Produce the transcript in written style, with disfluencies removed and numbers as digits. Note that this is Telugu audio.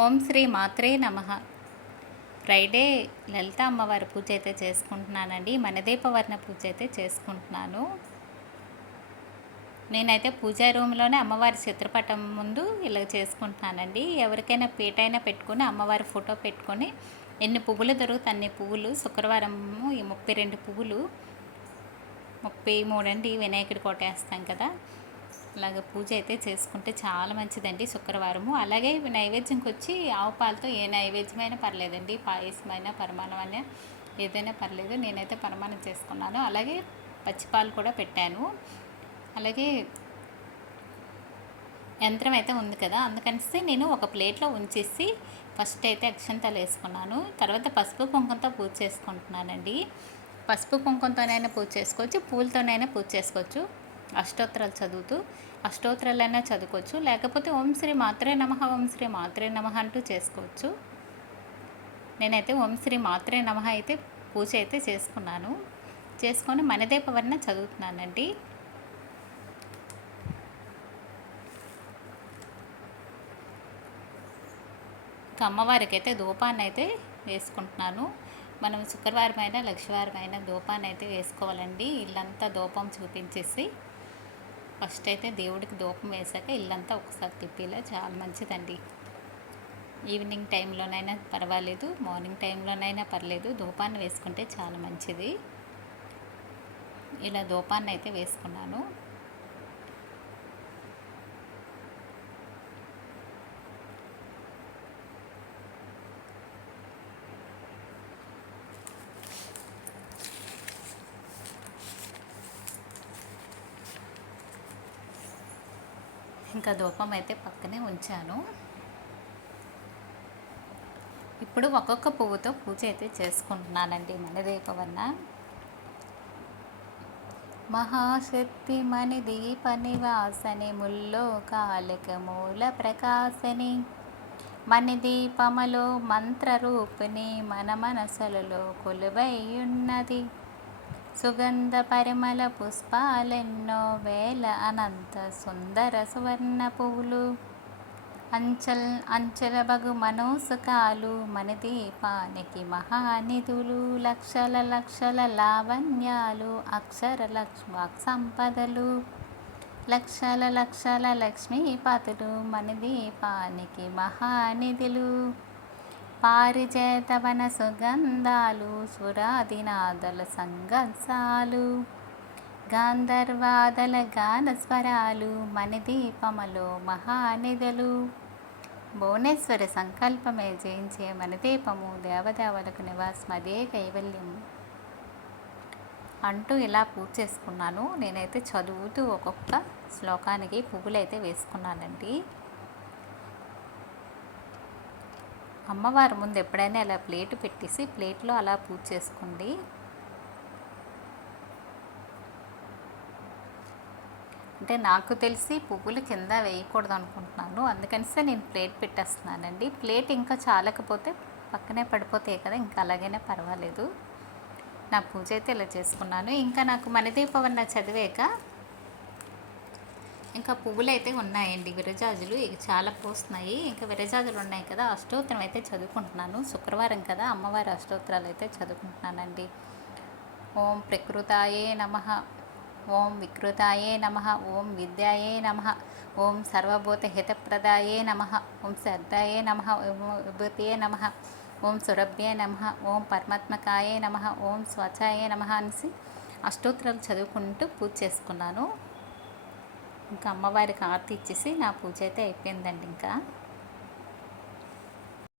ఓం శ్రీ మాత్రే నమః. ఫ్రైడే లలిత అమ్మవారి పూజ అయితే చేసుకుంటున్నానండి. మనదీపవర్ణ పూజ అయితే చేసుకుంటున్నాను. నేనైతే పూజా రూమ్లోనే అమ్మవారి చిత్రపటం ముందు ఇలా చేసుకుంటున్నానండి. ఎవరికైనా పీటైనా పెట్టుకొని అమ్మవారి ఫోటో పెట్టుకొని ఎన్ని పువ్వులు దొరుకుతాయి అన్ని పువ్వులు, శుక్రవారము ఈ 32 పువ్వులు, 33 అండి వినాయకుడి కోటేస్తాం కదా, అలాగే పూజ అయితే చేసుకుంటే చాలా మంచిదండి శుక్రవారము. అలాగే నైవేద్యంకి వచ్చి ఆవు పాలతో ఏ నైవేద్యమైనా పర్లేదండి, పాయసమైనా పరమాన్నం అయినా ఏదైనా పర్లేదు. నేనైతే పరమాన్నం చేసుకున్నాను. అలాగే పచ్చిపాలు కూడా పెట్టాను. అలాగే యంత్రం అయితే ఉంది కదా, అందుకనిస్తే నేను ఒక ప్లేట్లో ఉంచేసి ఫస్ట్ అయితే అక్షంతలు వేసుకున్నాను. తర్వాత పసుపు కుంకుమతో పూజ చేసుకుంటున్నానండి. పసుపు కుంకుమతోనైనా పూజ చేసుకోవచ్చు, పూలతోనైనా పూజ చేసుకోవచ్చు. అష్టోత్తరాలు చదువుతూ అష్టోత్తరాలైనా చదువుకోవచ్చు, లేకపోతే ఓం శ్రీ మాత్రే నమః, ఓం శ్రీ మాత్రే నమః అంటూ చేసుకోవచ్చు. నేనైతే ఓం శ్రీ మాత్రే నమః అయితే పూజ అయితే చేసుకున్నాను. చేసుకొని మనదీపవర్ణ చదువుతున్నానండి. ఇంకా అమ్మవారికి అయితే ధూపాన్ని అయితే వేసుకుంటున్నాను. మనం శుక్రవారం అయినా లక్షవారం అయినా ధూపాన్ని అయితే వేసుకోవాలండి. ఇల్లంతా ధూపం చూపించేసి ఫస్ట్ అయితే దేవుడికి ధూపం వేసాక ఇల్లంతా ఒకసారి తిప్పేలా చాలా మంచిదండి. ఈవినింగ్ టైంలోనైనా పర్వాలేదు, మార్నింగ్ టైంలోనైనా పర్లేదు, ధూపాన్ని వేసుకుంటే చాలా మంచిది. ఇలా ధూపాన్ని అయితే వేసుకున్నాను. ఇంకా ధూపం అయితే పక్కనే ఉంచాను. ఇప్పుడు ఒక్కొక్క పువ్వుతో పూజ అయితే చేసుకుంటున్నానండి. మనదీపవర్ణ మహాశక్తి మణిదీప నివాసని ముల్లోకాలిక మూల ప్రకాశని మణిదీపములో మంత్రరూపిణి మన మనసులలో కొలువైయున్నది. సుగంధ పరిమళ పుష్పాలెన్నో వేల అనంత సుందర సువర్ణ పువ్వులు అంచెల బగు మనోసుకాలు మణిదీపానికి మహానిధులు. లక్షల లక్షల లావణ్యాలు అక్షర వాక్ సంపదలు, లక్షల లక్షల లక్ష్మీపతులు మణిదీపానికి మహానిధులు. పారిజేతవన సుగంధాలు సురాదినాదల సంగసాలు గాంధర్వాదల గానస్వరాలు మణిదీపములో మహానిధులు. భువనేశ్వర సంకల్పమే జయించే మణిదీపము దేవదేవలకు నివాసం అదే కైవల్యం అంటూ ఇలా పూజ చేసుకున్నాను. నేనైతే చదువుతూ ఒక్కొక్క శ్లోకానికి పువ్వులైతే వేసుకున్నానండి. అమ్మవారి ముందు ఎప్పుడైనా ఇలా ప్లేటు పెట్టేసి ప్లేట్లో అలా పూజ చేసుకోండి. అంటే నాకు తెలిసి పువ్వులు కింద వేయకూడదు అనుకుంటున్నాను, అందుకనిసే నేను ప్లేట్ పెట్టేస్తున్నానండి. ప్లేట్ ఇంకా చాలకపోతే పక్కనే పడిపోతాయి కదా, ఇంకా అలాగైనా పర్వాలేదు. నా పూజ అయితే ఇలా చేసుకున్నాను. ఇంకా నాకు మనదీపవర్ణ చదివాక ఇంకా పువ్వులు అయితే ఉన్నాయండి, విరజాజులు ఇక చాలా పోస్తున్నాయి. ఇంకా విరజాజులు ఉన్నాయి కదా, అష్టోత్తరం అయితే చదువుకుంటున్నాను. శుక్రవారం కదా, అమ్మవారి అష్టోత్తరాలు అయితే చదువుకుంటున్నానండి. ఓం ప్రకృతాయే నమః, ఓం వికృతాయే నమః, ఓం విద్యాయే నమః, ఓం సర్వభూత హితప్రదాయే నమః, ఓం శ్రద్ధాయే నమః, ఓం విభూతియే నమః, ఓం సురభ్యే నమః, ఓం పరమాత్మకాయే నమః, ఓం స్వచ్ఛాయే నమః అనేసి అష్టోత్తరాలు చదువుకుంటూ పూజ చేసుకున్నాను. ఇంకా అమ్మవారికి ఆరతి ఇచ్చేసి నా పూజ అయితే అయిపోయిందండి. ఇంకా